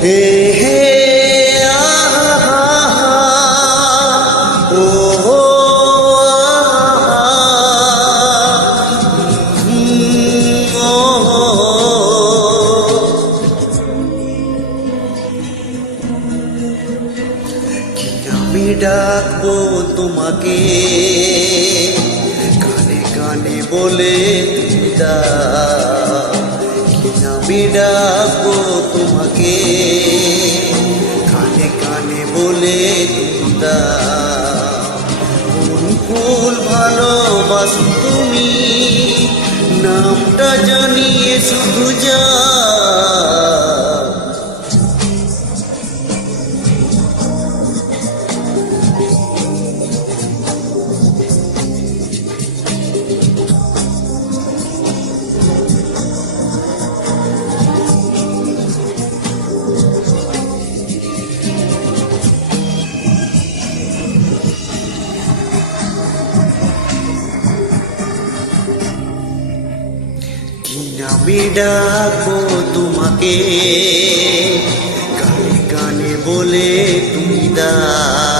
হে হে আহা ও হো কি আমি ডাকবো তোমাকে কানে কানে বলে তুমি দাও কি আমি ডাকবো তোমাকে কানে কানে বলে তুমি দাও কোন ফুল ভালোবাসো তুমি নামটা জানিয়ে শুধু যা আমি ডাকবো তোমাকে কানে কানে বলে তুমি দাও